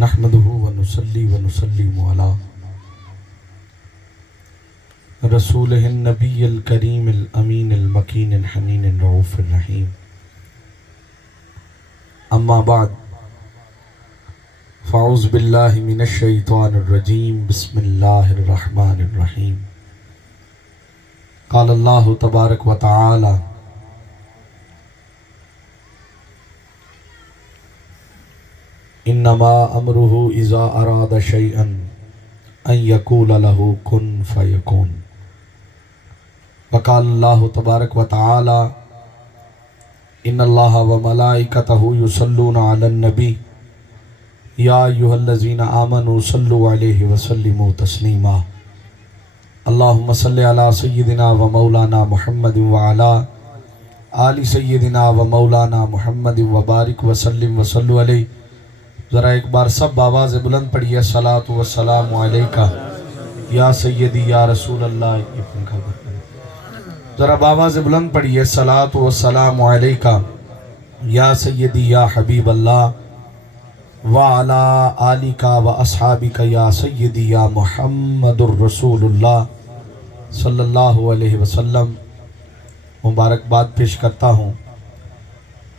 نحمده ونصلي ونسلم على رسوله النبي الكريم الأمين المكين الحنين الرؤوف الرحيم. أما بعد فأعوذ بالله من الشيطان الرجيم. بسم الله الرحمن الرحيم. قال الله تبارك وتعالى: انما امره اذا اراد شيئا ان يقول له كن فيكون. وقال الله تبارك وتعالى: ان الله وملائكته يصلون على النبي يا ايها الذين امنوا صلوا عليه وسلموا تسليما. اللهم صل على سيدنا ومولانا محمد وعلى آل سيدنا ومولانا محمد وبارک وسلم وصلوا علیہ. ذرا ایک بار سب آواز بلند پڑھیے: الصلاۃ والسلام علیکہ یا سیدی یا رسول اللہ. یہ پنکھا بند کریں. ذرا آواز بلند پڑھیے: الصلاۃ والسلام علیکہ یا سیدی یا حبیب اللہ وعلی آلکہ واصحابکہ یا سیدی یا محمد الرسول اللہ صلی اللہ علیہ وسلم. مبارکباد پیش کرتا ہوں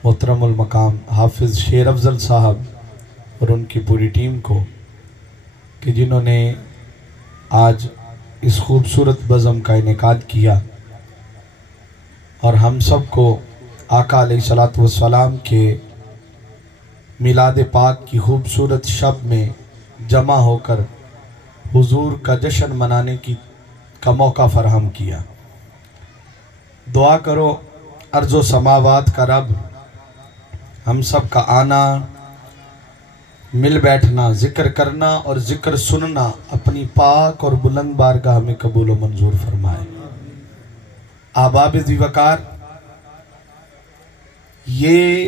محترم المقام حافظ شیر افضل صاحب اور ان کی پوری ٹیم کو کہ جنہوں نے آج اس خوبصورت بزم کا انعقاد کیا اور ہم سب کو آقا علیہ الصلوۃ والسلام کے میلاد پاک کی خوبصورت شب میں جمع ہو کر حضور کا جشن منانے کا موقع فراہم کیا. دعا کرو ارض و سماوات کا رب ہم سب کا آنا، مل بیٹھنا، ذکر کرنا اور ذکر سننا اپنی پاک اور بلند بارگاہ میں قبول و منظور فرمائے. احباب ذی وقار، یہ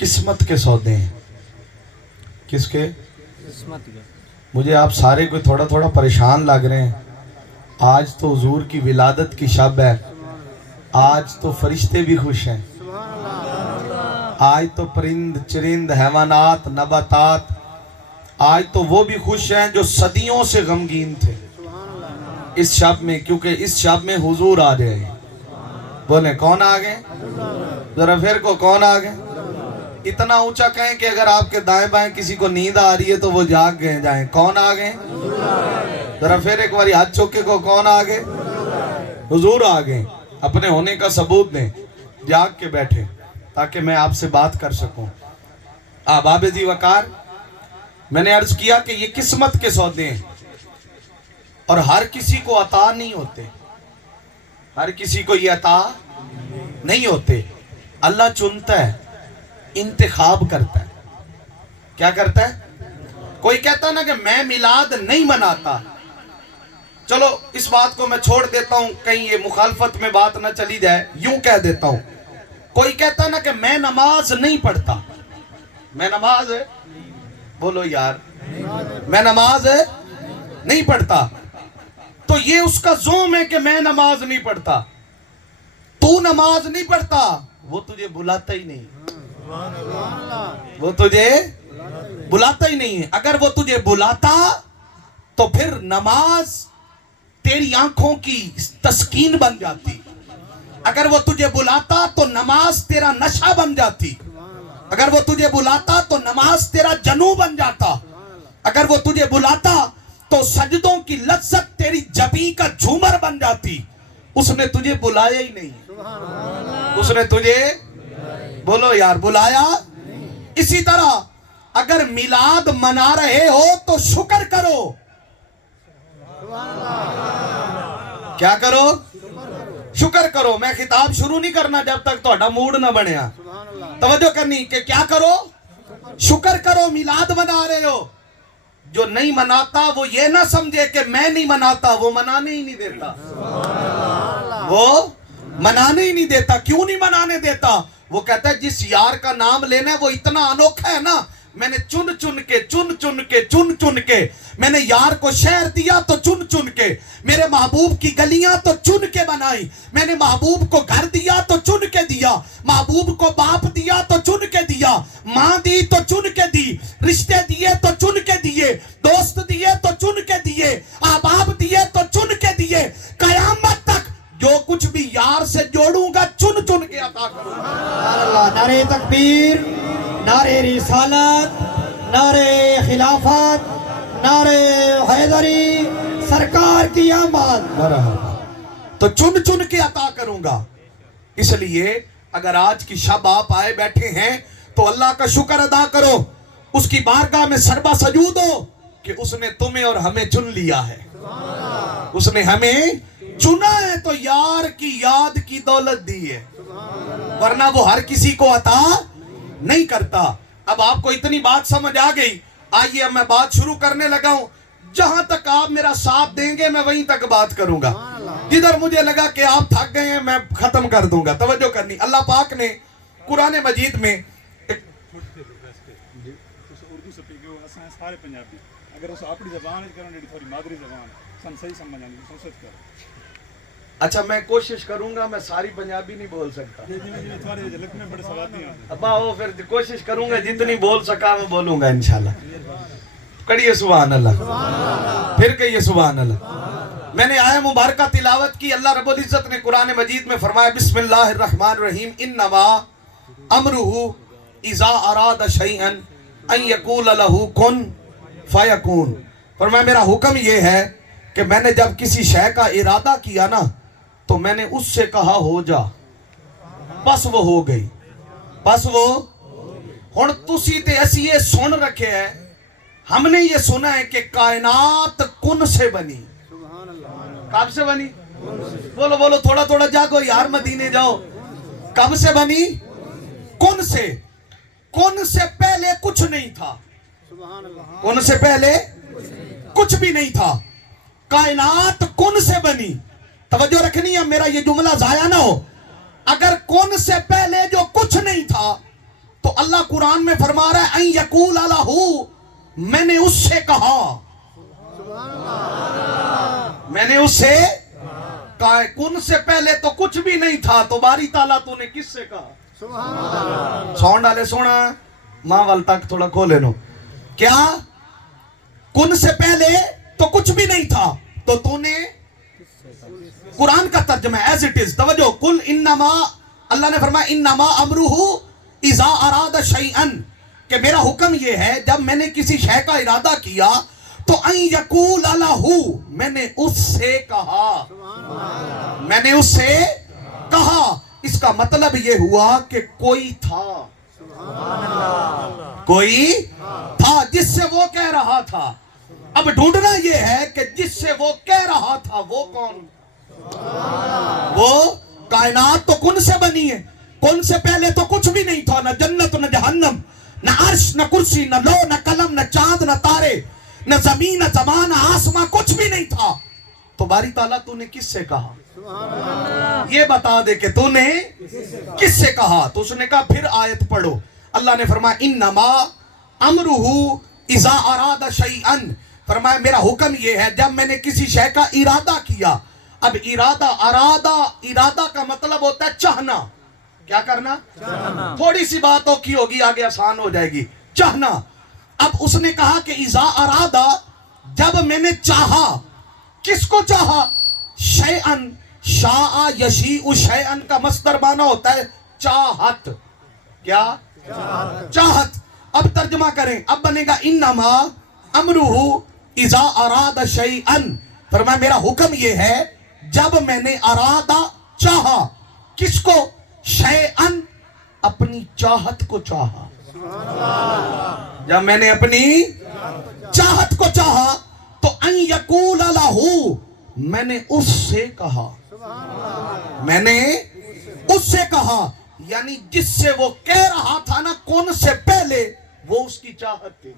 قسمت کے سودے ہیں. کس کے؟ قسمت کے. مجھے آپ سارے کو تھوڑا تھوڑا پریشان لگ رہے ہیں. آج تو حضور کی ولادت کی شب ہے. آج تو فرشتے بھی خوش ہیں. آج تو پرند چرند حیوانات نباتات آج تو وہ بھی خوش ہیں جو صدیوں سے غمگین تھے اس شب میں، کیونکہ اس شب میں حضور آ رہے ہیں. بولیں کون آ گئے؟ ذرا پھر کو کون آ گئے؟ اتنا اونچا کہیں کہ اگر آپ کے دائیں بائیں کسی کو نیند آ رہی ہے تو وہ جاگ گئے جائیں. کون آ گئے؟ ذرا پھر ایک باری ہاتھ چوکے کو کون آ گئے؟ حضور آ گئے. اپنے ہونے کا ثبوت دیں، جاگ کے بیٹھے تاکہ میں آپ سے بات کر سکوں. احباب ذی وقار، میں نے عرض کیا کہ یہ قسمت کے سودے ہیں اور ہر کسی کو عطا نہیں ہوتے. ہر کسی کو یہ عطا نہیں ہوتے. اللہ چنتا ہے، انتخاب کرتا ہے. کیا کرتا ہے؟ کوئی کہتا ہے نا کہ میں میلاد نہیں مناتا. چلو اس بات کو میں چھوڑ دیتا ہوں، کہیں یہ مخالفت میں بات نہ چلی جائے، یوں کہہ دیتا ہوں. کوئی کہتا نا کہ میں نماز نہیں پڑھتا. میں نماز ہے، بولو یار، میں نماز ہے نہیں پڑھتا. تو یہ اس کا زوم ہے کہ میں نماز نہیں پڑھتا. تو نماز نہیں پڑھتا، وہ تجھے بلاتا ہی نہیں. وہ تجھے بلاتا ہی نہیں ہے. اگر وہ تجھے بلاتا تو پھر نماز تیری آنکھوں کی تسکین بن جاتی. اگر وہ تجھے بلاتا تو نماز تیرا نشہ بن جاتی. اگر وہ تجھے بلاتا تو نماز تیرا جنوں بن جاتا. اگر وہ تجھے بلاتا تو سجدوں کی لذت تیری جبیں کا جھومر بن جاتی. اس نے تجھے بلایا ہی نہیں. اس نے تجھے، بولو یار، بلایا. اسی طرح اگر میلاد منا رہے ہو تو شکر کرو. کیا کرو؟ شکر کرو. میں خطاب شروع نہیں کرنا جب تک تہاڈا موڈ نہ بنیا. توجہ کرنی کہ کیا کرو؟ شکر کرو. میلاد منا رہے ہو. جو نہیں مناتا وہ یہ نہ سمجھے کہ میں نہیں مناتا، وہ منانے ہی نہیں دیتا. وہ منانے ہی نہیں دیتا. کیوں نہیں منانے دیتا؟ وہ کہتا ہے جس یار کا نام لینا ہے وہ اتنا انوکھا ہے نا، میں نے چن چن کے میں نے یار کو شہر دیا تو چن کے، میرے محبوب کی گلیاں تو چن کے بنائی. میں نے محبوب کو گھر دیا تو چن کے دیا، محبوب کو باپ دیا تو چن کے دیا، ماں دی تو چن کے دی، رشتے دیے تو چن کے دیے، دوست دیے تو چن کے دیے، احباب دیے تو چن کے دیے، قیامت تک جو کچھ بھی یار سے جوڑوں گا چن چن کے عطا کروں گا۔ اللہ، نعرہ تکبیر، نعرہ رسالت، نعرہ خلافت، نعرہ حیدری، سرکار کی آمد۔ مرحبا۔ تو چن چن کے عطا کروں گا۔ اس لیے اگر آج کی شب آپ آئے بیٹھے ہیں تو اللہ کا شکر ادا کرو، اس کی بارگاہ میں سربا سجود ہو کہ اس نے تمہیں اور ہمیں چن لیا ہے، اس نے ہمیں چنا ہے تو یار کی یاد کی دولت دی ہے، ورنہ وہ ہر کسی کو عطا نہیں کرتا۔ اب آپ کو اتنی بات سمجھ آ گئی، آئیے اب میں بات شروع کرنے لگا ہوں۔ جہاں تک آپ میرا ساتھ دیں گے میں وہیں تک بات کروں گا، جدھر مجھے لگا کہ آپ تھک گئے ہیں میں ختم کر دوں گا۔ توجہ کرنی، اللہ پاک نے قرآن مجید میں اردو سے پیگے ہوئے اساں سارے پنجابی اگر اس اپنی زبان کرن جڑی تھوڑی مادری زبان سن صحیح سمجھ آندی سوچ کر۔ اچھا میں کوشش کروں گا، میں ساری پنجابی نہیں بول سکتا جی تھوڑے لکھ میں بڑے سواد نہیں آتے۔ ابا وہ پھر کوشش کروں گا، جتنی بول سکا میں بولوں گا انشاءاللہ۔ کڑیے سبحان اللہ، پھر کہیے سبحان اللہ۔ میں نے آیہ مبارکہ تلاوت کی، اللہ رب العزت نے قرآن مجید میں فرمایا بسم اللہ الرحمن الرحیم انما امرہ اذا اراد شیئا ان یقول لہ کن فیکون۔ فرمایا میرا حکم یہ ہے کہ میں نے جب کسی شے کا ارادہ کیا نا تو میں نے اس سے کہا ہو جا، بس وہ ہو گئی، بس وہ ہن تسی تے اسی یہ سن رکھے ہے، ہم نے یہ سنا ہے کہ کائنات کن سے بنی۔ کب سے بنی؟ بولو بولو تھوڑا تھوڑا جاگو یار، مدینے جاؤ۔ کب سے بنی؟ کن سے۔ کن سے پہلے کچھ نہیں تھا، کن سے پہلے کچھ بھی نہیں تھا، کائنات کن سے بنی۔ توجہ رکھنی ہے، میرا یہ جملہ ضائع نہ ہو۔ اگر کن سے پہلے جو کچھ نہیں تھا تو اللہ قرآن میں فرما رہا ہے ان یقول لہ، میں نے اس سے کہا، میں نے اس سے کہا۔ کن سے پہلے تو کچھ بھی نہیں تھا تو باری تعالیٰ تو نے کس سے کہا؟ ساؤنڈ ڈالے سونا ماں وال تک تھوڑا کھولے نو۔ کیا کن سے پہلے تو کچھ بھی نہیں تھا تو نے قرآن کا ترجمہ ایز اٹ از، توجہ، کل انما، اللہ نے فرمایا انما امرہ اذا اراد شیئا، کہ میرا حکم یہ ہے جب میں نے کسی شے کا ارادہ کیا تو ان یقول لہ، میں نے اس سے کہا، میں نے اس سے کہا۔ اس کا مطلب یہ ہوا کہ کوئی تھا، کوئی تھا جس سے وہ کہہ رہا تھا۔ اب ڈھونڈنا یہ ہے کہ جس سے وہ کہہ رہا تھا وہ کون؟ وہ کائنات تو کن سے بنی ہے، کن سے پہلے تو کچھ بھی نہیں تھا، نہ جنت نہ جہنم، نہ عرش نہ کرسی نہ لو نہ قلم نہ چاند نہ تارے نہ زمین نہ زمان نہ آسمان، کچھ بھی نہیں تھا۔ تو باری تعالیٰ تو نے کس سے کہا؟ یہ بتا دے کہ تو نے کس سے کہا؟ تو اس نے کہا پھر آیت پڑھو، اللہ نے فرمایا انما امرہ اذا اراد شیئا، فرمایا میرا حکم یہ ہے جب میں نے کسی شے کا ارادہ کیا۔ اب ارادہ کا مطلب ہوتا ہے چاہنا۔ کیا کرنا؟ تھوڑی سی بات ہوگی آگے آسان ہو جائے گی، چاہنا۔ اب اس نے کہا کہ اذا ارادہ، جب میں نے چاہا، کس کو چاہا؟ شیئن، شاء یشیء شیئن کا مصدر معنی ہوتا ہے چاہت۔ کیا؟ چاہت۔ اب ترجمہ کریں، اب بنے گا انما امرہ اذا اراد شیئن، فرمایا میرا حکم یہ ہے جب میں نے ارادہ چاہا، کس کو؟ شیئن، اپنی چاہت کو چاہا۔ جب میں نے اپنی چاہت کو چاہا تو ان یقول لہ، میں نے اس سے کہا، میں نے اس سے کہا، یعنی جس سے وہ کہہ رہا تھا نا کون سے پہلے، وہ اس کی چاہت تھی،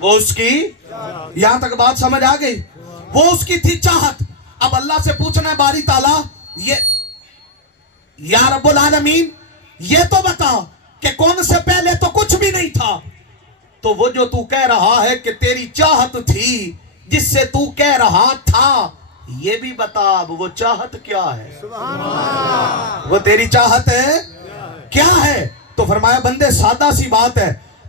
وہ اس کی، یہاں تک بات سمجھ آ گئی؟ وہ اس کی تھی چاہت۔ اب اللہ سے پوچھنا ہے باری تعالیٰ، یہ یا رب العالمین یہ تو بتا کہ کون سے پہلے تو کچھ بھی نہیں تھا، تو وہ جو تو کہہ رہا ہے کہ تیری چاہت تھی جس سے تو کہہ رہا تھا، یہ بھی بتا اب وہ چاہت کیا ہے؟ وہ تیری چاہت ہے کیا ہے؟ تو فرمایا بندے سادہ سی بات ہے،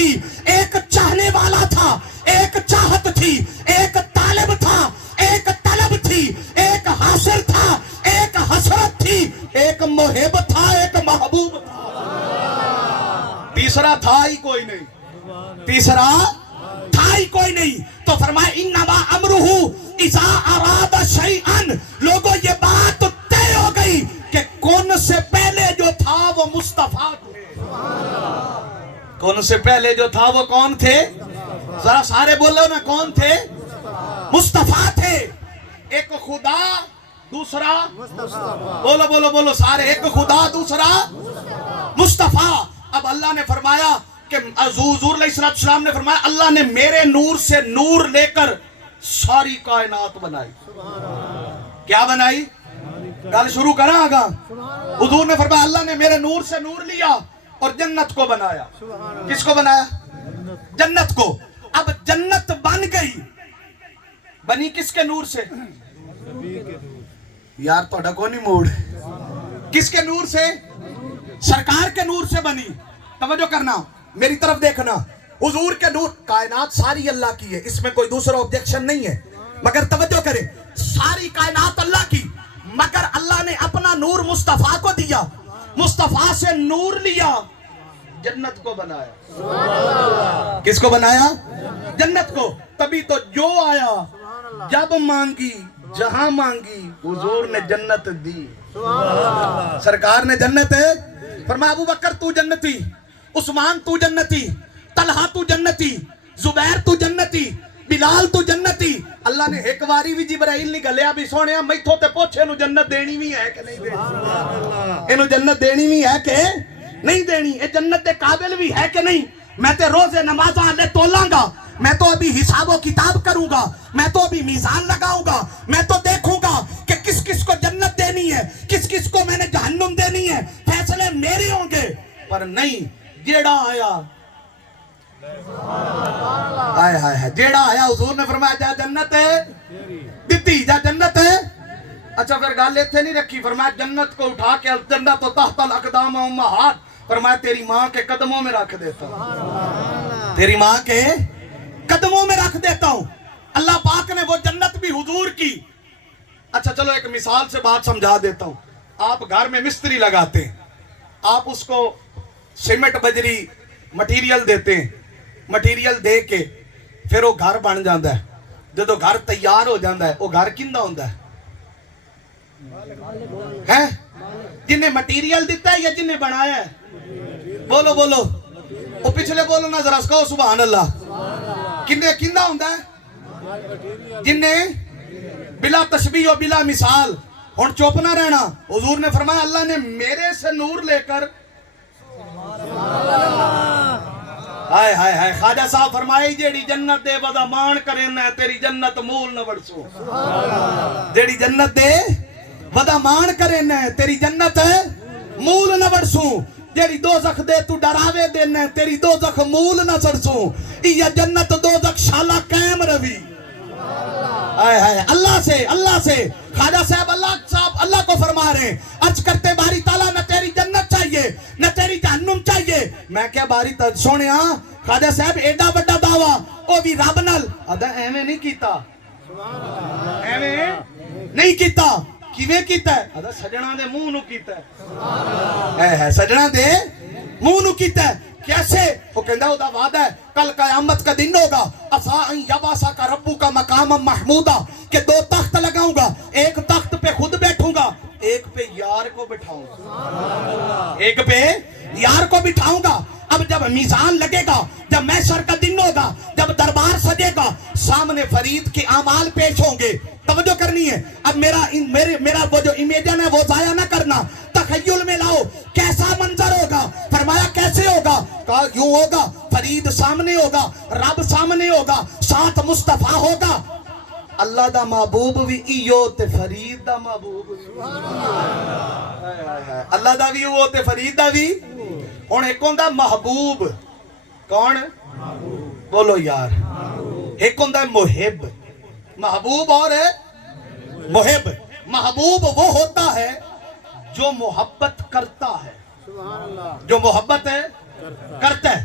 تھی، ایک چاہنے والا تھا، ایک چاہت تھی، ایک طالب تھا، ایک طلب تھی، ایک حاصل تھا، ایک حسرت تھی، ایک محب تھا، ایک محبوب تھا، تیسرا تھا ہی کوئی نہیں، تیسرا تھا ہی کوئی نہیں۔ تو فرمایا انما امرہ اذا اراد شیئا، لوگوں یہ بات طے ہو گئی کہ کون سے پہلے جو تھا وہ مصطفیٰ تھے۔ کون سے پہلے جو تھا وہ کون تھے؟ ذرا سارے بولو نا، کون تھے؟ مصطفیٰ تھے۔ ایک خدا دوسرا بولو بولو بولو سارے، ایک خدا دوسرا مصطفیٰ۔ اب اللہ نے فرمایا کہ حضور علیہ السلام نے فرمایا اللہ نے میرے نور سے نور لے کر ساری کائنات بنائی۔ کیا بنائی؟ گل شروع کرا آگا۔ حضور نے فرمایا اللہ نے میرے نور سے نور لیا اور جنت کو بنایا۔ کس کو بنایا؟ جنت کو۔ اب جنت بن گئی، بنی کس کے نور سے؟ یار توڑا کو نہیں موڑ، کس کے نور سے؟ سرکار کے نور سے بنی۔ توجہ کرنا، میری طرف دیکھنا، حضور کے نور، کائنات ساری اللہ کی ہے، اس میں کوئی دوسرا آبجیکشن نہیں ہے، مگر توجہ کریں، ساری کائنات اللہ کی، مگر اللہ نے اپنا نور مصطفیٰ کو دیا، مصطفیٰ سے نور لیا، جنت کو بنایا۔ کس کو بنایا؟ جنت کو۔ تبھی تو جو آیا جب مانگی جہاں مانگی حضور نے جنت دی، سرکار نے جنت ہے۔ فرمایا ابو بکر تو جنتی، عثمان تو جنتی، طلحہ تو جنتی، زبیر تو جنتی، بلال تو جنتی۔ اللہ نے ایک واری بھی جبرائیل نہیں گلیا بھی سونے میں تھوتے پوچھے انہوں جنت دینی بھی ہے کہ نہیں دینی، انہوں جنت دینی بھی ہے کہ نہیں دینی، اے جنت دے قابل بھی ہے کہ نہیں۔ میں تے روز نمازاں لے تولاں گا، میں تو ابھی حساب و کتاب کروں گا، میں تو ابھی میزان لگاؤں گا، میں تو دیکھوں گا کہ کس کس کو جنت دینی ہے، کس کس کو میں نے جہنم دینی ہے، فیصلے میرے ہوں گے۔ پر نہیں، جیڑا آیا آئے ہائے ہائے، جیڑا آیا حضور نے فرمایا جا جنت ہے دیتی، جا جنت ہے۔ اچھا پھر گال لیتے نہیں رکھی، فرمایا جنت کو اٹھا کے الجنت و تحت الاقدام امہات، فرمایا تیری ماں کے قدموں میں رکھ دیتا ہوں، تیری ماں کے قدموں میں رکھ دیتا ہوں۔ اللہ پاک نے وہ جنت بھی حضور کی۔ اچھا چلو ایک مثال سے بات سمجھا دیتا ہوں۔ آپ گھر میں مستری لگاتے ہیں، آپ اس کو سیمنٹ بجری مٹیریل دیتے ہیں، مٹیریل دے کے پھر وہ گھر بن جاندہ ہے۔ جدو گھر تیار ہو جاندہ ہے، وہ گھر کندہ ہوندہ ہے؟ جنہیں مٹیریل دیتا ہے یا جنہیں بنایا ہے؟ بولو بولو، وہ پچھلے بولو نا ذرا کہو سبحان اللہ۔ کندہ کندہ ہوندہ ہے؟ جنہیں بلا تشبیہ و بلا مثال۔ ہن چوپ نہ رہنا، حضور نے فرمایا اللہ نے میرے سے نور لے کر، ہائے ہائے ہائے، خواجہ صاحب فرمائے جیڑی جنت دے ودا مان کرن ہے تیری جنت مول نہ بڑسو، جیڑی جنت دے ودا مان کرن ہے تیری جنت مول نہ بڑسو، جیڑی دوزخ دے تو ڈراوے دین ہے تیری دوزخ مول نہ سڑسو، یہ جنت دوزخ شالا قائم روی۔ آئے آئے، اللہ سے خواجہ صاحب اللہ کو فرما رہے ہیں، عرض کرتے باری تعالیٰ نہ تیری جنت چاہیے نہ تیری جہنم چاہیے۔ میں کیا باری سونے ہاں خواجہ صاحب ایڈا بڑا دعویٰ او بھی رب نال ادا ایویں نہیں کیتا، ایویں نہیں کیتا، کیویں کیتا ہے؟ ادا سجنا دے منہ نو کیتا ہے، سجنا دے منہ نو کیتا ہے۔ کیسے؟ وہ کہندہ ہوتا وعدہ ہے کل قیامت کا دن ہوگا، افاً یباسا کا ربو کا مقام محمودہ، کہ دو تخت لگاؤں گا، ایک تخت پہ خود بیٹھوں گا، ایک پہ یار کو بٹھاؤں گا، ایک پہ یار کو بٹھاؤں گا۔ اب جب میزان لگے گا، جب محشر کا دن ہوگا، جب دربار سجے گا، سامنے فرید کے اعمال پیش ہوں گے۔ توجہ کرنی ہے، اب میرا وہ جو امیجن ہے وہ ضائع نہ کرنا، تخیل میں لاؤ کیسا منظر ہوگا۔ فرمایا کیسے ہوگا؟ کہا یوں ہوگا، فرید سامنے ہوگا، رب سامنے ہوگا، ساتھ مصطفیٰ ہوگا، اللہ دا محبوب بھی ایو تے فرید دا محبوب بھی، اللہ دا بھی ایو تے فرید دا بھی۔ ہن ایک ہوندا محبوب، کون؟ بولو یار، ایک ہوندا محب، محبوب اور محب۔ محبوب وہ ہوتا ہے جو محبت کرتا ہے، جو محبت کرتا ہے۔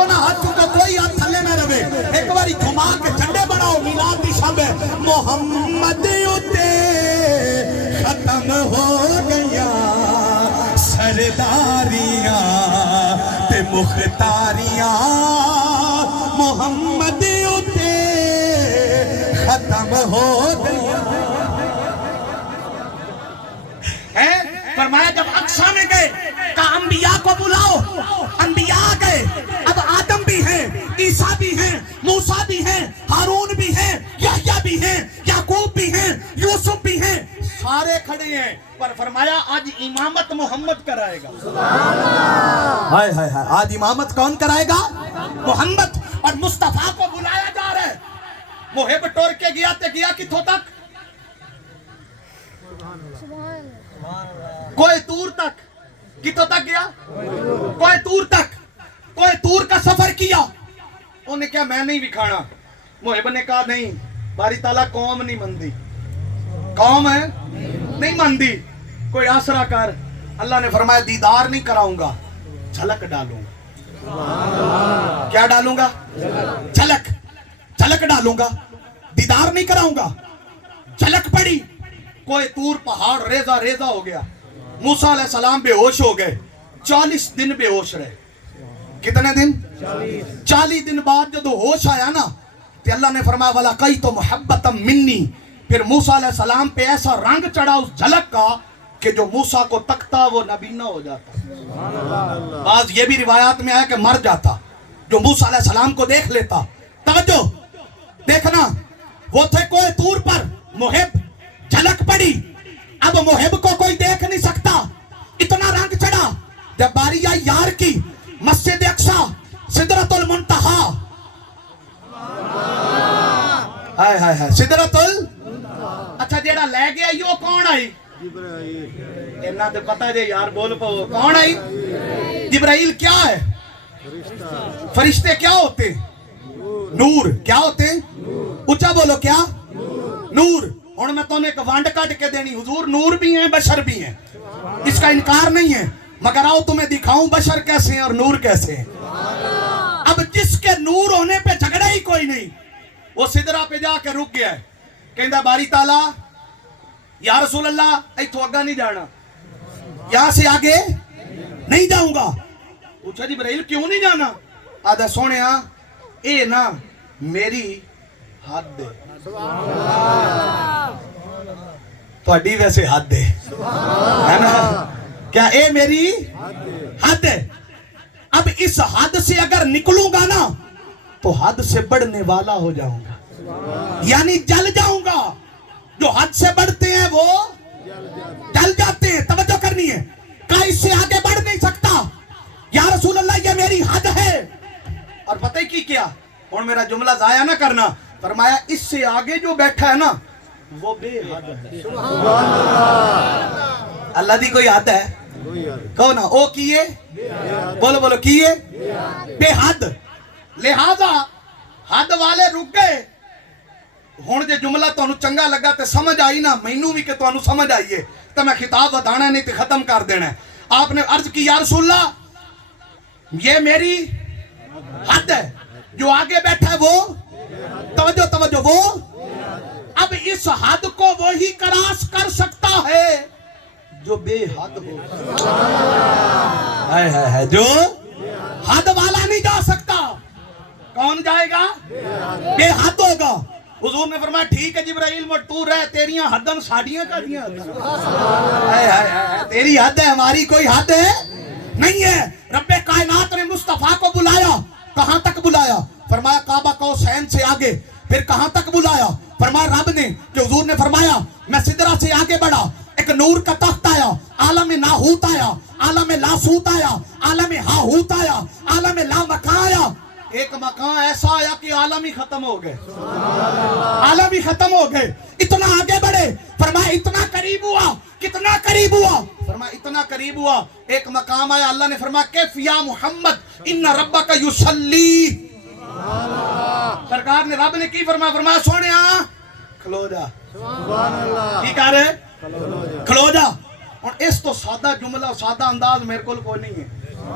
کو نہ ہاتھ چکو کوئی ہاتھ تھلے نہ رہے ایک باری گھما کے جھنڈے بناؤ میلاد دی شب محمد اتے ختم ہو گیا سرداریاں تے مختاریاں محمد اتے ختم ہو گیا فرمایا جب اقصا میں گئے کہا انبیاء کو بلاؤ انبیاء گئے اب آدم بھی ہیں عیسیٰ بھی ہیں موسیٰ بھی ہیں ہارون بھی ہیں یحییٰ بھی ہیں یعقوب بھی ہیں یوسف بھی ہیں سارے کھڑے ہیں پر فرمایا آج امامت محمد کرائے گا ہائے ہائے ہائے آج امامت کون کرائے گا محمد اور مصطفیٰ کو بلایا جا رہا ہے محب ٹور کے گیا تے گیا کتھوں تک کوئی دور تک کتوں تک گیا کوئی دور تک کوئی دور کا سفر کیا انہوں نے کہا میں نہیں بکھانا محب نے کہا نہیں باری تعالیٰ قوم نہیں مندی قوم ہے نہیں مندی کوئی آسرا کر اللہ نے فرمایا دیدار نہیں کراؤں گا جھلک ڈالوں گا کیا ڈالوں گا جھلک ڈالوں گا دیدار نہیں کراؤں گا جھلک پڑی کوئی دور پہاڑ ریزہ ریزہ ہو گیا موسیٰ علیہ السلام بے ہوش ہو گئے 40 دن بے ہوش رہے کتنے دن 40 دن بعد جب ہوش آیا نا تو اللہ نے فرمایا وَلَقَيْتُ مُحَبَّةً مِّنِّي پھر موسیٰ علیہ السلام پہ ایسا رنگ چڑھا اس جھلک کا کہ جو موسیٰ کو تکتا وہ نبی نہ ہو جاتا بعض یہ بھی روایات میں آیا کہ مر جاتا جو موسیٰ علیہ السلام کو دیکھ لیتا توجہ دیکھنا وہ تھے کوئی دور پر محب جھلک پڑی اب محب کو کوئی دیکھ نہیں سکتا اتنا رنگ چڑھا جب باری آئی یار کی مسجد اقصا سدرۃ المنتہا ہائے ہائے ہائے سدرۃ اچھا جیڑا لے گیا یہ کون آئی اینا تو پتہ جے یار بول پو کون آئی جبرائیل کیا ہے فرشتے کیا ہوتے نور کیا ہوتے اچھا بولو کیا نور اور میں تو نے ایک وانڈ کٹ کے دینی حضور نور بھی ہیں بشر بھی ہیں اس کا انکار نہیں ہے مگر آؤ تمہیں دکھاؤں بشر کیسے ہیں اور نور کیسے ہیں اب جس کے نور ہونے پہ جھگڑا ہی کوئی نہیں وہ سدرہ پہ جا کے رک گیا ہے کہندہ باری تعالیٰ یا رسول اللہ ایتھو اگا نہیں جانا یہاں سے آگے نہیں جاؤں گا پوچھا جبرائیل کیوں نہیں جانا آدھا سونے اے نا میری حد دے تو اڈی ویسے حد دے ہے نا کیا اے میری حد ہے اب اس حد سے اگر نکلوں گا نا تو حد سے بڑھنے والا ہو جاؤں گا یعنی جل جاؤں گا جو حد سے بڑھتے ہیں وہ جل جاتے ہیں توجہ کرنی ہے کہا اس سے آگے بڑھ نہیں سکتا یا رسول اللہ یہ میری حد ہے اور پتہ ہی کی کیا اور میرا جملہ ضائع نہ کرنا فرمایا اس سے آگے جو بیٹھا ہے نا وہ بے حد ہے اللہ دی کوئی حد ہے کہو نا او کیے بولو بولو کیے بے حد لہذا حد والے رک گئے ہون جے جملہ تو انہوں چنگا لگا تے سمجھ آئی نا مینوں بھی کہ تو انہوں سمجھ آئیے تو میں خطاب بتانا نہیں تے ختم کر دینا ہے آپ نے عرض کی یا رسول اللہ یہ میری حد ہے جو آگے بیٹھا ہے وہ توجہ توجہ وہ اب اس حد کو وہی کراس کر سکتا ہے جو بے حد ہو جو حد والا نہیں جا سکتا کون جائے گا بے حد ہوگا حضور نے فرمایا ٹھیک ہے جبرائیل وہ تو رہ تیریاں حدن ساڑیاں کا دیا تیری حد ہے ہماری کوئی حد ہے نہیں ہے رب کائنات نے مصطفیٰ کو بلایا کہاں تک بلایا فرمایا کعبہ قوسین سے آگے پھر کہاں تک بلایا فرمایا رب نے کہ حضور نے فرمایا میں سدرہ سے آگے بڑھا ایک نور کا تخت آیا عالم ناہوت آیا عالم لاسوت آیا عالم ہاہوت آیا عالم لامکان آیا ایک مکان ایسا آیا کہ عالم ہی ختم ہو گئے عالم ہی ختم ہو گئے اتنا آگے بڑھے فرمایا اتنا قریب ہوا کتنا قریب ہوا فرمایا اتنا قریب ہوا ایک مقام آیا اللہ نے فرمایا کیف یا محمد ان ربک یصلی سرکار نے رب نے کی فرمایا سونے کھلو جا کی کہہ رہے کھلو جا اور اس تو سادہ جملہ سادہ انداز میرے کو کوئی نہیں ہے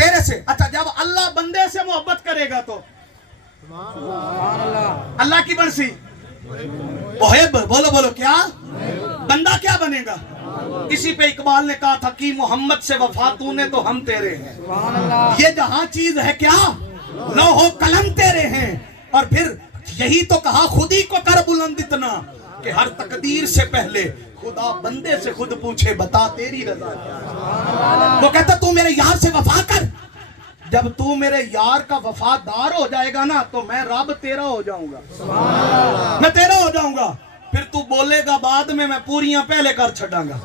تیرے سے. اچھا جب اللہ بندے سے محبت کرے گا تو اللہ کی برسی محب. بولو بولو کیا بندہ کیا بنے گا؟ اسی پہ اقبال نے کہا تھا کہ محمد سے وفا تو نے تو ہم تیرے ہیں. یہ جہاں چیز ہے کیا لوح و قلم تیرے ہیں. اور پھر یہی تو کہا خودی کو کر بلند اتنا کہ ہر تقدیر سے پہلے خدا بندے سے خود پوچھے بتا تیری رضا کیا. وہ کہتا تو میرے یار سے وفا کر. جب تو میرے یار کا وفادار ہو جائے گا نا تو میں رب تیرا ہو جاؤں گا. میں تیرا ہو جاؤں گا. پھر تو بولے گا بعد میں پوریاں پہلے کر چھڑاں گا.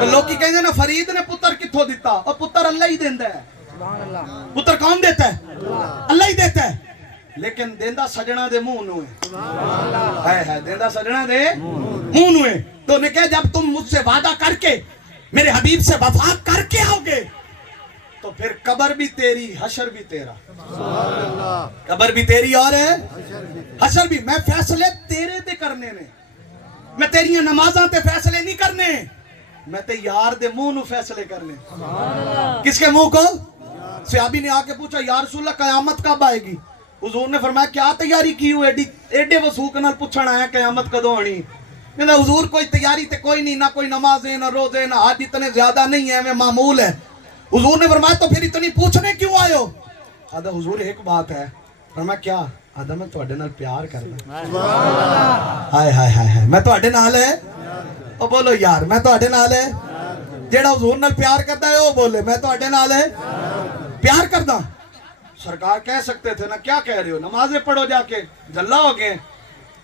تو لوگ کہیں گے نا فرید نے پتر کتھوں دیتا. اور پتر اللہ ہی دیندہ ہے. پتر کون دیتا ہے؟ اللہ ہی دیتا ہے. لیکن دیندہ سجنہ دے منہ نوے ہے دیندہ سجنہ دے منہ نوے. تو نے کہا جب تم مجھ سے وعدہ کر کے میرے حبیب سے وفا کر کے آؤ گے تو پھر قبر بھی تیری حشر بھی تیرا. قبر بھی تیری اور ہے حشر بھی. میں فیصلے تیرے تے کرنے نے. میں تیریاں نمازاں تے فیصلے نہیں کرنے. میں تے یار دے منہ نو فیصلے کرنے. کس کے منہ کو؟ صحابی نے آ کے پوچھا یا رسول اللہ قیامت کب آئے گی؟ حضور نے فرمایا کیا تیاری کی ہوئے ایڈے وسوق نال پوچھنا آیا قیامت کدوں آنی؟ کہنا حضور کوئی تیاری تے کوئی نہیں. نہ کوئی نمازیں نہ روزے نہ حج اتنے زیادہ نہیں ہیں. میں معمول ہے. حضور نے فرمایا تو پھر اتنی پوچھنے کیوں آئے ہو؟ آدھا حضور ایک بات ہے. فرمایا کیا؟ آدھا میں تواڈے نال پیار کردا. ہائے ہائے ہائے میں تواڈے نال ہے. او بولو یار میں تواڈے نال ہے. جیڑا حضور نال پیار کردا ہے او بولے میں تواڈے نال ہے پیار کردا. سرکار کہہ سکتے تھے نا کیا کہہ رہے ہو نمازیں پڑھو جا کے جلا ہو گئے.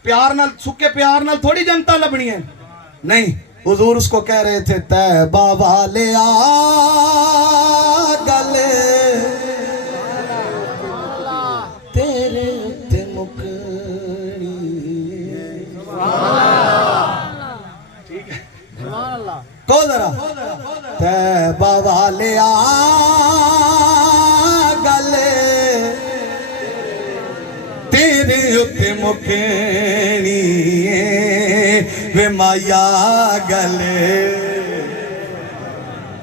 پیار نال سکے پیار نال تھوڑی جنتا لبنی ہے. نہیں حضور اس کو کہہ رہے تھے طیبہ والے آ گلے تیرے تے مکنی. ٹھیک ہے کو ذرا طیبہ والے آ گلے تیرے اتے مکنی وے مایا گلے.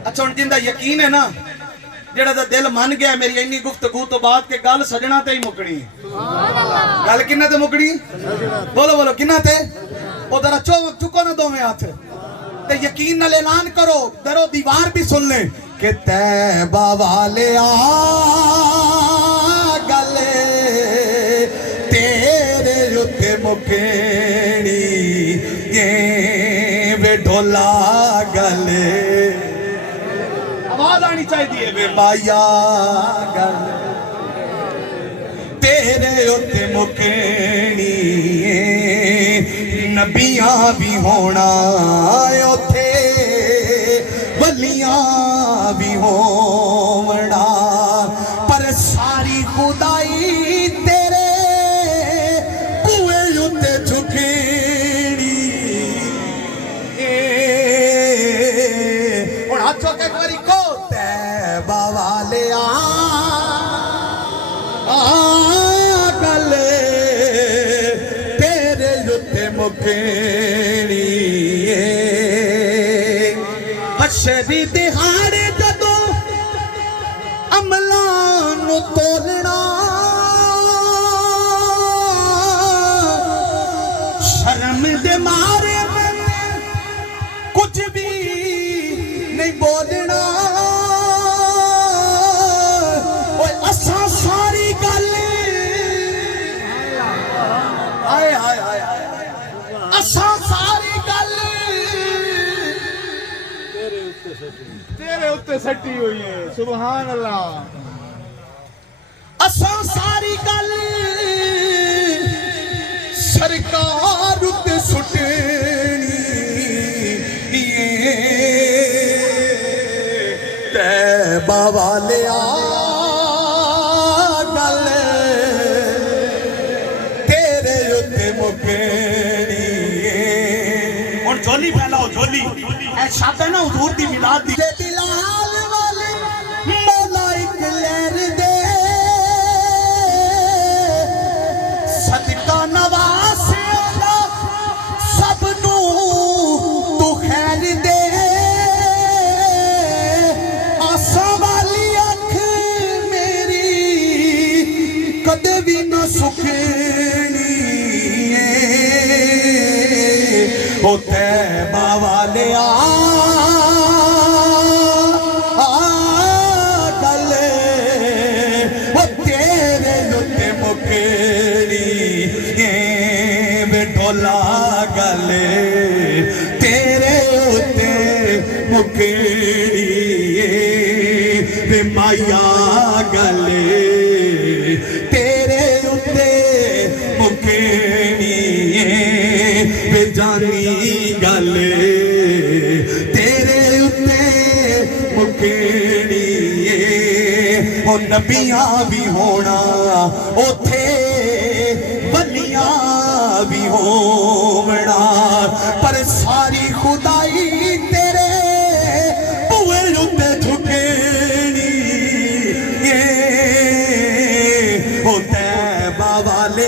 اچھا ان جن دا یقین ہے نا جڑا دا دل مان گیا میری اینی گفتگو تو بعد کے گل سجنا تے ہی مکڑی. گل کنہ تے مکڑی؟ بولو بولو کنہ تے؟ او ذرا چکو نا دو میں ہاتھ تے یقین نال اعلان کرو درو دیوار بھی سن لیں کہ طیبہ والے آ گلے تیرے اتے مکڑی وے ڈھولا گلے. آواز آنی چاہیے وے بایا گلے تیرے اتے مکنی. نبیاں بھی ہونا اوتھے ولیاں بھی ہونا پر ساری خدائی تیرے بوئے اتے جھکیڑی. اور ہاتھوں کے کوئی کو طیبہ والے گلے تیرے اتے مکڑی. حشر دہاڑے جدو عملاں نو تولنا شرم دے مارے کچھ بھی نہیں بولنا. اوے اساں ساری گل آئے آئے آئے اساں ساری گل تیرے اتے سٹی ہوئی ہے. سبحان اللہ. اساں ساری گل سرکار اتے سٹنی. طیبہ والے آ گلے تیرے اتے مکڑی. ہن جھولی پھیلاؤ جھولی. اے شب ہے نا حضور دی میلاد دی. بلال والے مولا ایک لہر دے صدقہ نواسے سب نو تو خیر دے. آساں والی اکھ کدے بھی نہ سکھنی او تیبہ والے گلے او تیرے لتے مکڑی بے ڈولا گلے تیرے لتے مکڑی بے مایا گلے تیرے لتے مکڑی بے جانی گلے تیرے لتے مکڑی او نبیاں بھی ہونا او تھے ولیاں بھی ہونا پر ساری خدائی تیرے بوئے لتے جھکڑی او تیبہ والے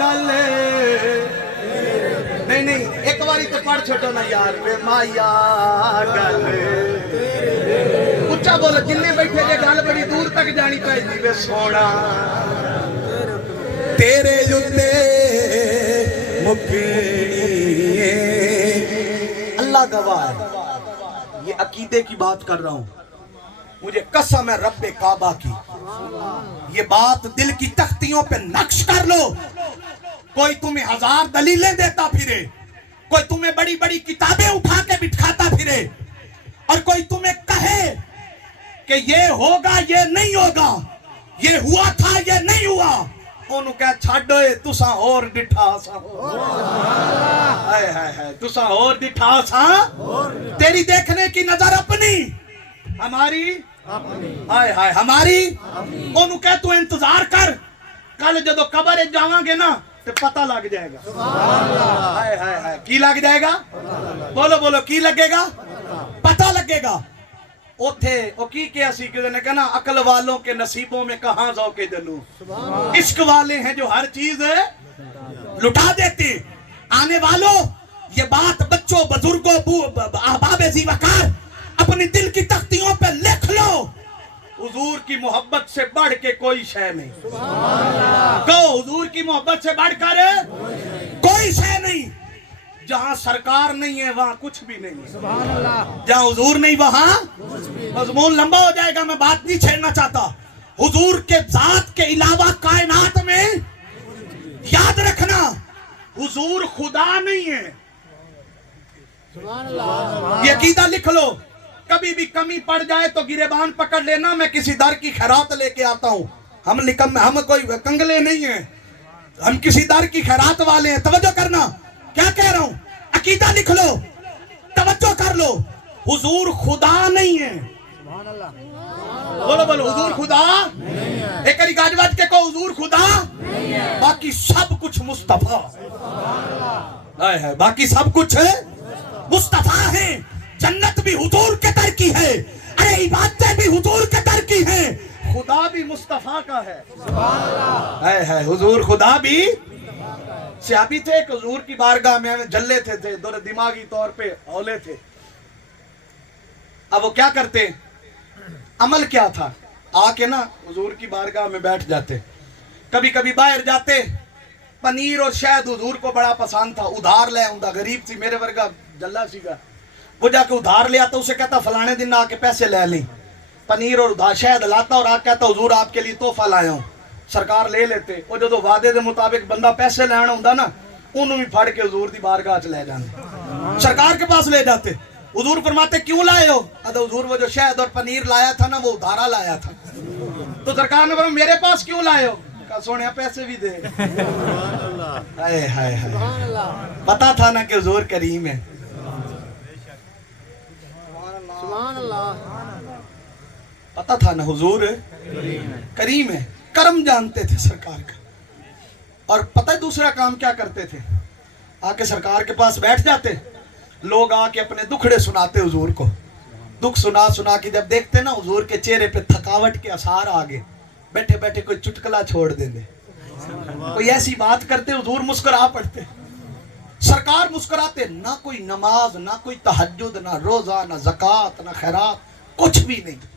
گلے نہیں ایک باری تو پڑھ چھوٹو نا یار بے مایا گلے اچھا بولو جننے بیٹھے جے گل بڑی دور تک جانی پائے جی بے سونا تیرے جتے مکڑی اللہ گواہ ہے یہ عقیدے کی بات کر رہا ہوں مجھے قسم ہے رب کعبہ کی یہ بات دل کی تختیوں پہ نقش کر لو کوئی تمہیں 1000 دلیلیں دیتا پھرے کوئی تمہیں بڑی بڑی کتابیں اٹھا کے بٹھاتا پھرے اور کوئی تمہیں کہے کہ یہ ہوگا یہ نہیں ہوگا یہ ہوا تھا یہ نہیں ہوا انہوں کہا چھاڑوئے تساں اور ڈٹھا سا تساں اور ڈٹھا سا تیری دیکھنے کی نظر اپنی ہماری ہماری انہوں کہا تو انتظار کر کل جدو قبر جاواں گے نا تو پتہ لگ جائے گا کی لگ جائے گا بولو بولو کی لگے گا پتہ لگے گا اوتھے او کی کیا سیکھے نے کہنا عقل والوں کے نصیبوں میں کہاں ذوق دلو عشق والے ہیں جو ہر چیز لٹا دیتے آنے والوں یہ بات بچوں بزرگوں احباب ذی وقار اپنی دل کی تختیوں پہ لکھ لو حضور کی محبت سے بڑھ کے کوئی شے نہیں کہو حضور کی محبت سے بڑھ کر کوئی شے نہیں جہاں سرکار نہیں ہے وہاں کچھ بھی نہیں ہے جہاں حضور نہیں وہاں مضمون لمبا ہو جائے گا میں بات نہیں چھیڑنا چاہتا حضور کے ذات کے علاوہ کائنات میں یاد رکھنا حضور خدا نہیں ہے یہ عقیدہ لکھ لو کبھی بھی کمی پڑ جائے تو گریبان پکڑ لینا میں کسی در کی خیرات لے کے آتا ہوں ہم کوئی کنگلے نہیں ہیں ہم کسی در کی خیرات والے ہیں توجہ کرنا کیا کہہ رہا ہوں عقیدہ لکھ لو توجہ کر لو حضور خدا نہیں ہے بولو بولو حضور خدا ایک کری گاج باج کے کہو حضور خدا باقی سب کچھ مصطفیٰ باقی سب کچھ مصطفیٰ ہیں جنت بھی حضور کے در کی ہے ارے عبادتیں بھی حضور کے در کی ہیں خدا بھی مصطفیٰ کا ہے حضور خدا بھی صحابی تھے کہ حضور کی بارگاہ میں جلے تھے دماغی طور پہ اولے تھے اب وہ کیا کرتے عمل کیا تھا آ کے نا حضور کی بارگاہ میں بیٹھ جاتے کبھی کبھی باہر جاتے پنیر اور شہد حضور کو بڑا پسند تھا ادھار لے ہوں غریب تھی میرے ورگا جلا سی گا وہ جا کے ادھار لے آتا اسے کہتا فلانے دن آ کے پیسے لے لیں پنیر اور ادھار شہد لاتا اور آ کہتا حضور آپ کے لیے تحفہ لایا ہوں سرکار لے لیتے وہ جو وعدے دے مطابق بندہ پیسے لینا ہوں نا انہوں بھی پھڑ کے حضور دی بارگاہ چ لے جانے سرکار کے پاس لے جاتے حضور فرماتے کیوں لائے ہو حضور وہ جو شہد اور پنیر لایا تھا نا وہ ادھارا لایا تھا تو سرکار نے فرمایا میرے پاس کیوں لائے ہو کہا سونیا پیسے بھی دے پتا تھا نا کہ حضور کریم ہے پتا تھا نا حضور کریم ہے کرم جانتے تھے سرکار کا اور پتہ دوسرا کام کیا کرتے تھے آ کے سرکار کے پاس بیٹھ جاتے لوگ آ کے اپنے دکھڑے سناتے حضور کو دکھ سنا کے جب دیکھتے نا حضور کے چہرے پہ تھکاوٹ کے آثار آگے بیٹھے بیٹھے کوئی چٹکلا چھوڑ دیں گے کوئی ایسی بات کرتے حضور مسکرا پڑتے سرکار مسکراتے نہ کوئی نماز نہ کوئی تہجد نہ روزہ نہ زکوٰۃ نہ خیرات کچھ بھی نہیں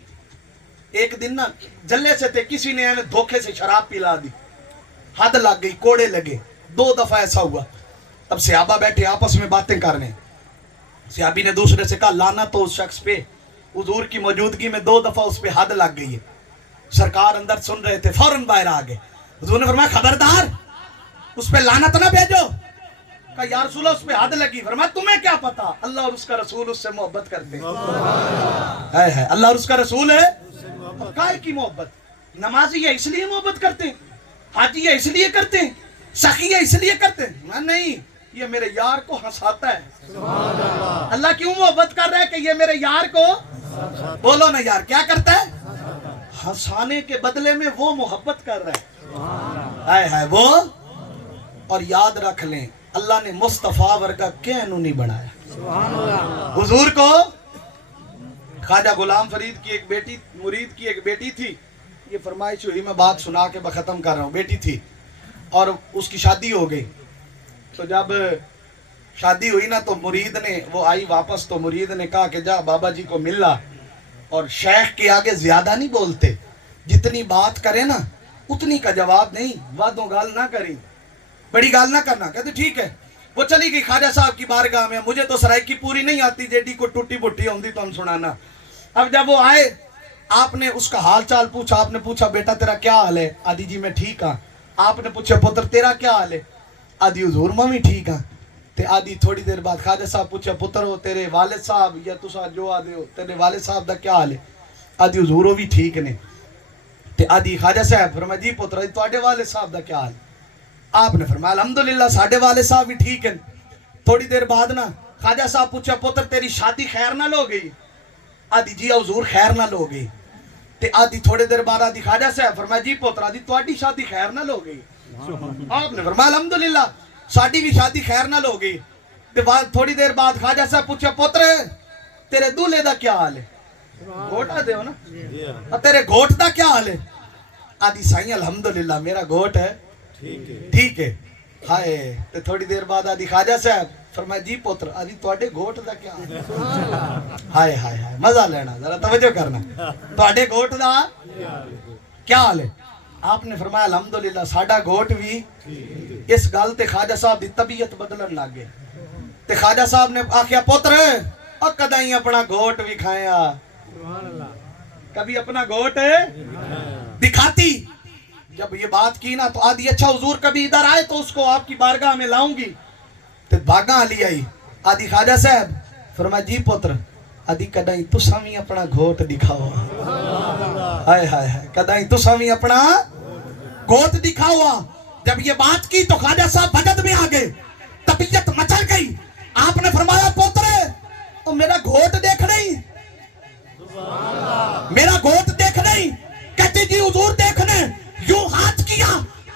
ایک دن نا جلے سے تھے, کسی نے ہمیں دھوکے سے شراب پلا دی, حد لگ گئی, کوڑے لگے. 2 دفعہ ایسا ہوا. اب صحابہ بیٹھے آپس میں باتیں کر رہے ہیں. صحابی نے دوسرے سے کہا لعنت تو اس شخص پہ, حضور کی موجودگی میں 2 دفعہ اس پہ حد لگ گئی ہے. سرکار اندر سن رہے تھے, فوراً باہر آ گئے. حضور نے فرمایا خبردار اس پہ لعنت نہ بھیجو. کہا یا رسول اللہ اس پہ حد لگی. فرمایا تمہیں کیا پتا, اللہ اور اس کا رسول اس سے محبت کرتے ہیں. ہے اللہ اور اس کا رسول ہے. کائے کی محبت؟ نمازی ہے اس لیے محبت کرتے ہیں, حاجی ہے اس لیے کرتے ہیں, سخی ہے اس لیے کرتے ہیں. نہیں, یہ میرے یار کو ہنساتا ہے. اللہ کیوں محبت کر رہا ہے کہ یہ میرے یار کو, بولو نا یار, کیا کرتا ہے؟ ہنسانے کے بدلے میں وہ محبت کر رہا ہے. وہ. اور یاد رکھ لیں اللہ نے مصطفیٰ ورگا کینو نہیں بنایا. حضور کو خواجہ غلام فرید کی ایک بیٹی, مرید کی ایک بیٹی تھی. یہ فرمائش ہوئی, میں بات سنا کے ختم کر رہا ہوں. بیٹی تھی اور اس کی شادی ہو گئی. تو جب شادی ہوئی نا تو مرید نے, وہ آئی واپس, تو مرید نے کہا کہ جا بابا جی کو ملنا, اور شیخ کے آگے زیادہ نہیں بولتے, جتنی بات کرے نا اتنی کا جواب نہیں, وعدوں گال نہ کریں, بڑی گال نہ کرنا. کہتے ٹھیک ہے. وہ چلی گئی خواجہ صاحب کی بارگاہ میں. مجھے تو سرائی کی پوری نہیں آتی, جیڈی کو ٹوٹی بٹھی ہوندی تو ہم سنانا. اب جب وہ آئے, آپ نے اس کا حال چال پوچھا. آپ نے پوچھا بیٹا تیرا کیا حال ہے؟ آدھی جی میں ٹھیک ہاں. آپ نے پوچھا پتر تیرا کیا حال ہے؟ آدھی حضور میں ٹھیک ہاں. تے آدھی تھوڑی دیر بعد خواجہ صاحب پوچھا پتر ہو تیرے والد صاحب یا تسا جو آدھے ہو تیرے والد صاحب دا کیا حال ہے؟ آدھی حضور وہ بھی ٹھیک نے. تے آدھی خواجہ صاحب فرمایا جی پتر آدھی تواڈے والد صاحب دا کیا حال؟ آپ نے فرمایا الحمدللہ ساڈے والد صاحب بھی ٹھیک ہیں. تھوڑی دیر بعد نا خواجہ صاحب پوچھا پتر تیری شادی خیر نہ لو گئی؟ آدھی جی حضور خیر نہ لو گئی. تے آدھی تھوڑے دیر بعد آدھی خواجہ صاحب فرمایا جی پتر آدھی تواڈی شادی خیر نہ لو گئی؟ آپ نے فرمایا الحمدللہ ساڈی بھی شادی خیر نہ لو گئی. تے تھوڑی دیر بعد خواجہ صاحب پوچھا پتر تیرے دولے دا کیا حال ہے؟ گھوٹا دے ہو نا, تیرے گھوٹ دا کیا حال ہے؟ آدھی سائیں الحمدللہ میرا گھوٹ ہے ٹھیک ہے. ہائے. تے تھوڑی دیر بعد آدھی خواجہ صاحب فرمایا جی پتر آدھی تواڈے گھوٹ دا کیا حال ہے؟ ہائے ہائے ہائے, مزہ لینا, ذرا توجہ کرنا. تواڈے گھوٹ دا کیا حال ہے؟ آپ نے فرمایا الحمدللہ ساڈا گھوٹ بھی. اس گل تے خواجہ صاحب دی طبیعت بدلن لگ گئی. تے خواجہ صاحب نے آخیا پتر اور کدائیں اپنا گھوٹ بھی کھایا, کبھی اپنا گھوٹ دکھاتی. جب یہ بات کی نا تو آدھی اچھا حضور کبھی ادھر آئے تو اس کو آپ کی بارگاہ میں لاؤں گی. تے بھاگاں لے آئی. آدھی خواجہ صاحب فرمایا جی پتر آدھی کدائیں تساں وی اپنا گھوٹ دکھاؤ. ہائے ہائے ہائے, کدائیں تساں وی اپنا گھوٹ دکھاؤ. جب یہ بات کی تو خواجہ صاحب بجد میں آ گئے, طبیعت مچل گئی. آپ نے فرمایا پوتر تو میرا گھوٹ دیکھ نہیں, میرا گھوٹ دیکھ نہیں. کہتی جی حضور دیکھنے. یوں ہاتھ کیا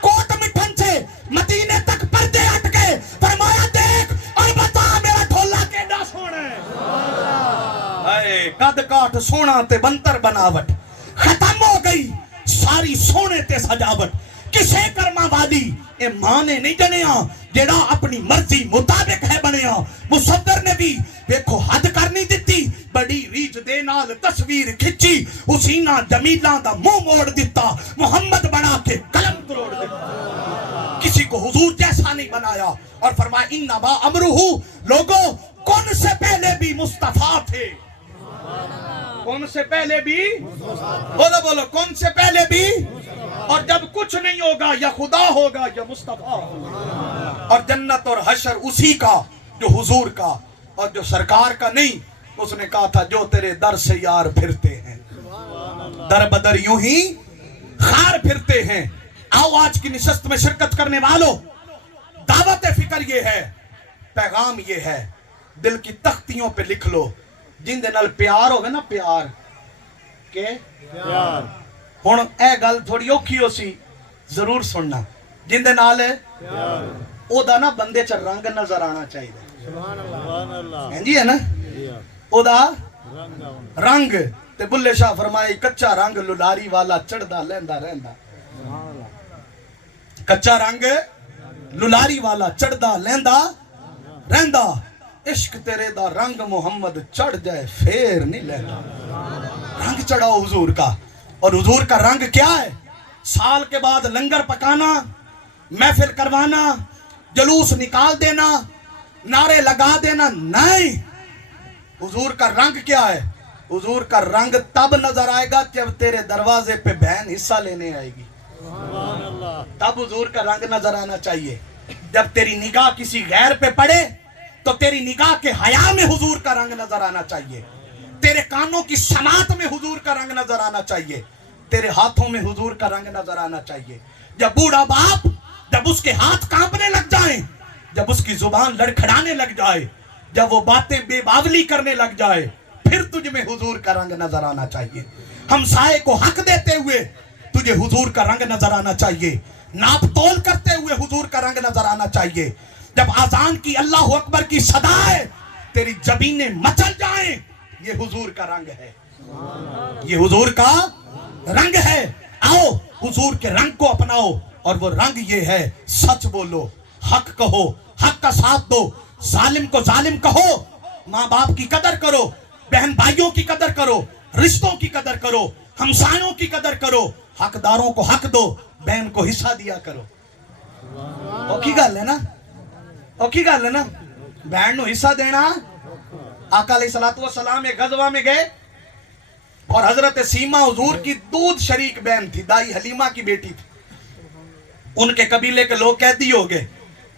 کوٹ مٹھن سے مدینے تک پردے ہٹ گئے. فرمایا دیکھ اور بتا میرا ڈھولا کیڈا سونا ہے. اے قد کاٹ سونا تے بنتر بناوٹ, ختم ہو گئی ساری سونے تے سجاوٹ. کسے کرما والی اے ماں نے نہیں جنیا جیڑا اپنی مرضی مطابق ہے بنیا. مصدر نے بھی دیکھو حد کرنی دیتی, بڑی ریج دے نال تصویر کھچی, حسینہ جمیلہ دا منہ موڑ دیتا, محمد بنا کے قلم کروڑ دیتا. کسی کو حضور جیسا نہیں بنایا. اور فرمایا انما امرہ, لوگوں کون سے پہلے بھی مصطفیٰ تھے. کون سے پہلے بھی, بولو بولو, کون سے پہلے بھی. اور جب کچھ نہیں ہوگا یا خدا ہوگا یا مصطفیٰ ہوگا. اور جنت اور حشر اسی کا جو حضور کا اور جو سرکار کا نہیں. اس نے کہا تھا جو تیرے در سے یار پھرتے ہیں در بدر یوں ہی خار پھرتے ہیں. آؤ آج کی نشست میں شرکت کرنے والوں, دعوت فکر یہ ہے, پیغام یہ ہے, دل کی تختیوں پہ لکھ لو. جن دے نال پیار ہوگا نا, پیار کہ پیار. ہن اے گل تھوڑی اوکھی ہو سی, ضرور سننا. جن دے نال او دا نا بندے چ رنگ نظر آنا چاہیے. سبحان اللہ. ہیں جی ہے نا, او دا رنگ. تے بلے شاہ فرمائے کچا رنگ للاری والا چڑھدا لیندا رہندا. کچا رنگ للاری والا چڑھدا لیندا رہندا. عشق تیرے دا رنگ محمد چڑھ جائے پھر نہیں لیندا. رنگ چڑھاؤ حضور کا. اور حضور کا رنگ کیا ہے؟ سال کے بعد لنگر پکانا، محفل کروانا، جلوس نکال دینا، نعرے لگا دینا، نہیں. حضور کا رنگ کیا ہے؟ حضور کا رنگ تب نظر آئے گا جب تیرے دروازے پہ بہن حصہ لینے آئے گی، تب حضور کا رنگ نظر آنا چاہیے. جب تیری نگاہ کسی غیر پہ پڑے تو تیری نگاہ کے حیا میں حضور کا رنگ نظر آنا چاہیے، تیرے کانوں کی سماعت میں حضور کا رنگ نظر آنا چاہیے، تیرے ہاتھوں میں حضور کا رنگ نظر آنا چاہیے. جب بوڑھا باپ، جب اس کے ہاتھ کانپنے لگ جائیں، جب اس کی زبان لڑکھڑانے لگ جائے، جب وہ باتیں بے باولی کرنے لگ جائے، پھر تجھ میں حضور کا رنگ نظر آنا چاہیے. ہمسائے کو حق دیتے ہوئے تجھے حضور کا رنگ نظر آنا چاہیے، ناپ تول کرتے ہوئے حضور کا رنگ نظر آنا چاہیے. جب اذان کی اللہ اکبر کی صدائے تیری جبینیں مچل جائیں، یہ حضور کا رنگ ہے، یہ حضور کا رنگ ہے. آؤ حضور کے رنگ کو اپناؤ، اور وہ رنگ یہ ہے: سچ بولو، حق کہو، حق کا ساتھ دو، ظالم کو ظالم کہو، ماں باپ کی قدر کرو، بہن بھائیوں کی قدر کرو، رشتوں کی قدر کرو، ہمسایوں کی قدر کرو، حقداروں کو حق دو، بہن کو حصہ دیا کرو. اوکھی گل ہے نا، اوکھی گل ہے نا. بہن نو حصہ دینا. آقا علیہ الصلوۃ والسلام ایک غزوہ میں گئے اور حضرت سیما حضور کی دودھ شریک بہن تھی، دائی حلیمہ کی بیٹی تھی. ان کے قبیلے کے لوگ قیدی ہو گئے،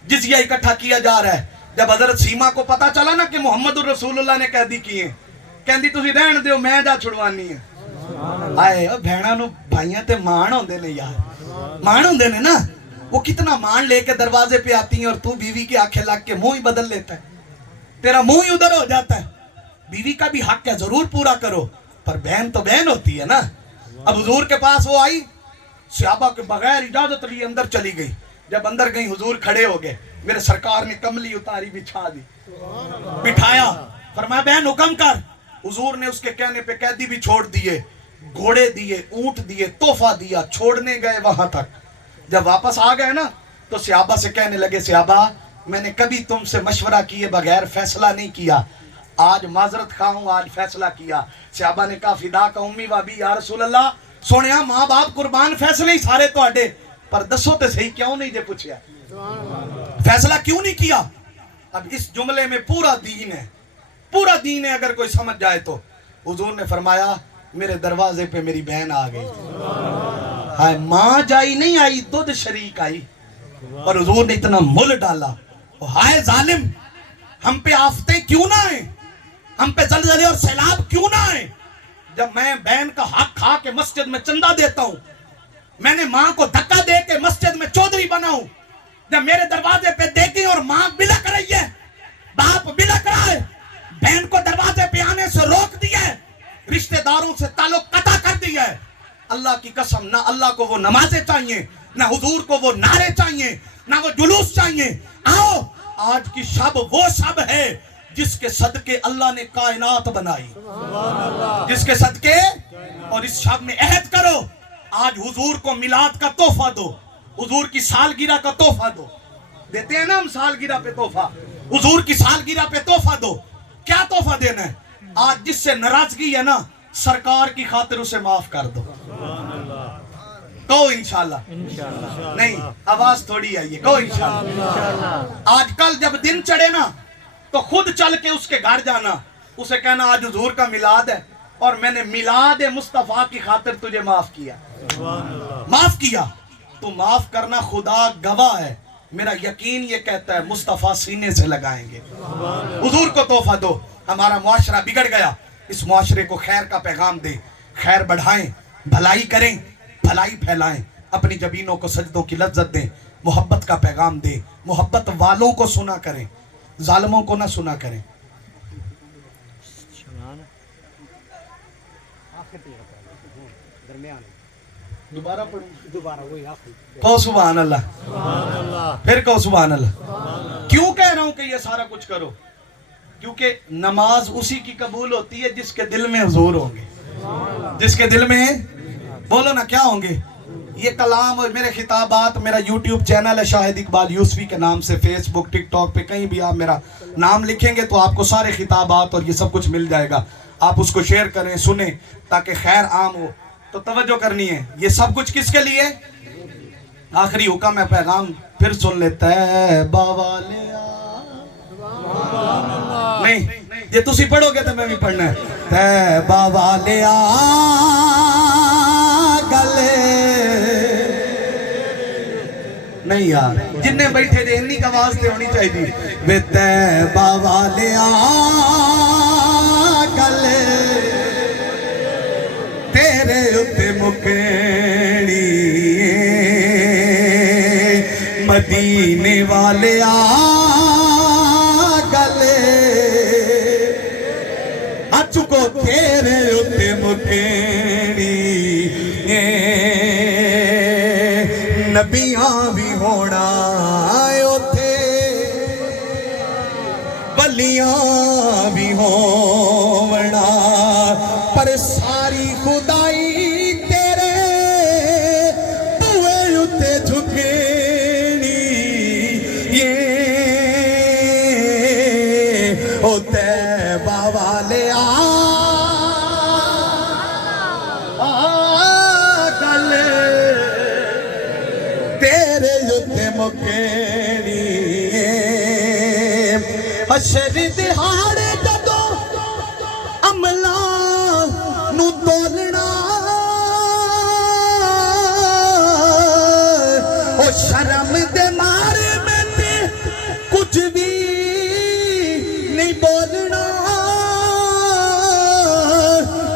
جزیہ اکٹھا کیا جا رہا ہے. جب حضرت سیما کو پتا چلا نا کہ محمد الرسول اللہ نے قیدی کیے، کہندی تسی رہن دیو، میں جا چھڑوانی ہے. آئے بہناں نو بھائیاں تے مان ہوندے نے یار، مان ہوندے نے نا. وہ کتنا مان لے کے دروازے پہ آتی ہیں اور تو بیوی کی آنکھیں لگ کے منہ ہی بدل لیتا ہے، تیرا منہ ہی ادھر ہو جاتا ہے. بیوی کا بھی حق ہے، ضرور پورا کرو، پر بہن تو بہن ہوتی ہے نا. اب حضور کے پاس وہ آئی، صحابہ کے بغیر اجازت لیے اندر چلی گئی. جب اندر گئی حضور کھڑے ہو گئے، میرے سرکار نے کملی اتاری، بچھا دی، بٹھایا، فرمایا بہن حکم کر. حضور نے اس کے کہنے پہ قیدی بھی چھوڑ دیے، گھوڑے دیے، اونٹ دیے، تحفہ دیا، چھوڑنے گئے وہاں تک. جب واپس آ گئے نا تو صحابہ سے کہنے لگے: صحابہ، میں نے کبھی تم سے مشورہ کیے بغیر فیصلہ نہیں کیا، آج معذرت خواہ ہوں، آج فیصلہ کیا. صحابہ نے کہا: فدا کا امی وابی یا رسول اللہ، سونیا ماں باپ قربان، فیصلے ہی سارے تو اڈے، پر دسو تے صحیح کیوں نہیں جے پوچھیا، فیصلہ کیوں نہیں کیا؟ اب اس جملے میں پورا دین ہے، پورا دین ہے اگر کوئی سمجھ جائے تو. حضور نے فرمایا: میرے دروازے پہ میری بہن آ گئی، ہائے ماں جائی نہیں آئی، دودھ شریک آئی. اور حضور نے اتنا مل ڈالا، ہائے ظالم، ہم پہ آفتیں کیوں نہ آئیں، ہم پہ زلزلے اور سیلاب کیوں نہ آئیں. جب میں بہن کا حق کھا کے مسجد میں چندہ دیتا ہوں، میں نے ماں کو دھکا دے کے مسجد میں چودھری بنا ہوں، جب میرے دروازے پہ دیکھی اور ماں بلک رہی ہے، باپ بلک رہا ہے، بہن کو دروازے پہ آنے سے روک دیا ہے، رشتہ داروں سے تعلق قطع کر دیا ہے، اللہ کی قسم نہ اللہ کو وہ نمازیں چاہیے، نہ حضور کو وہ نعرے چاہیے، نہ وہ جلوس چاہیے. آؤ آج کی شب وہ شب ہے جس کے صدقے اللہ نے کائنات بنائی، جس کے صدقے. اور اس شب میں عہد کرو، آج حضور کو میلاد کا تحفہ دو، حضور کی سالگرہ کا تحفہ دو. دیتے ہیں نا ہم سالگرہ پہ تحفہ، حضور کی سالگرہ پہ تحفہ دو. کیا تحفہ دینا ہے؟ آج جس سے ناراضگی ہے نا، سرکار کی خاطر اسے معاف کر دو. کہو انشاءاللہ. نہیں آواز تھوڑی آئی ہے، کہو انشاءاللہ. آج کل جب دن چڑھے نا تو خود چل کے اس کے گھر جانا، اسے کہنا آج حضور کا میلاد ہے اور میں نے میلاد مصطفیٰ کی خاطر تجھے معاف کیا، معاف کیا. تو معاف کرنا خدا گواہ ہے، میرا یقین یہ کہتا ہے مصطفیٰ سینے سے لگائیں گے. حضور کو تحفہ دو. ہمارا معاشرہ بگڑ گیا، اس معاشرے کو خیر کا پیغام دیں، خیر بڑھائیں، بھلائی کریں، بھلائی پھیلائیں، اپنی جبینوں کو سجدوں کی لذت دیں، محبت کا پیغام دیں، محبت والوں کو سنا کریں، ظالموں کو نہ سنا کریں. دوبارہ کہو سبحان اللہ، پھر کہو سبحان اللہ. کیوں کہہ رہا ہوں کہ یہ سارا کچھ کرو؟ کیونکہ نماز اسی کی قبول ہوتی ہے جس کے دل میں حضور ہوں گے، جس کے دل میں، بولو نا کیا ہوں گے. یہ کلام اور میرے خطابات، میرا یوٹیوب چینل ہے شاہد اقبال یوسفی کے نام سے، فیس بک، ٹک ٹاک پہ کہیں بھی آپ میرا نام لکھیں گے تو آپ کو سارے خطابات اور یہ سب کچھ مل جائے گا. آپ اس کو شیئر کریں، سنیں، تاکہ خیر عام ہو. تو توجہ کرنی ہے، یہ سب کچھ کس کے لیے؟ آخری حکم ہے، پیغام پھر سن لیتا ہے والے نہیں، یہ تسی پڑھو گے تو میں بھی پڑھنا ہے. تیبہ والے گلے نہیں یار، جنہیں بیٹھے دے انہی کا واسطے ہونی چاہیے. وے تیبہ والے گلے تیرے اتے مکینی مدینے والے گلے چکو تیرے اتے مکینی نبیاں بھی ہونا اتے ولیاں بھی ہونا پر ساری خدائی تیرے بوئے اتے جھکینی او تیبہ والے گلے تیرے اتے مکینی حشر دہاڑے جدوں عملہ نو تولنا او شرم دے مارے میں تے کچھ بھی نہیں بولنا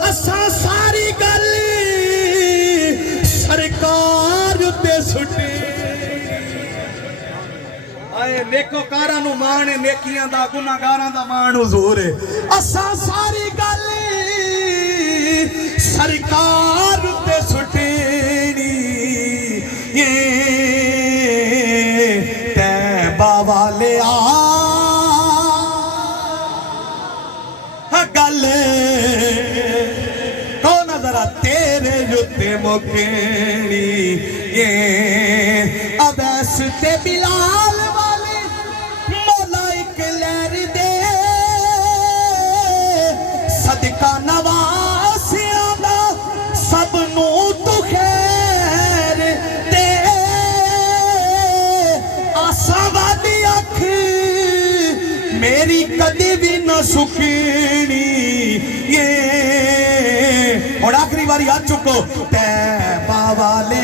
اساں ساری گلی سرکار تے سٹی آئے نیکو کاراں نو مان نیکیاں دا گناہگاراں دا مان حضور ہے اساں ساری گلی سرکار تے سٹینی تیبہ والے گلے کون ذرا تیرے جتے مکینی اویس تے بلال والے مولا ایک لہر دے صدقہ نواسیاں دا سب نو تو خیر دے آسا والی اکھ میری کدی بھی نہ سکینی اور آخری باری آ چکو تیبہ والے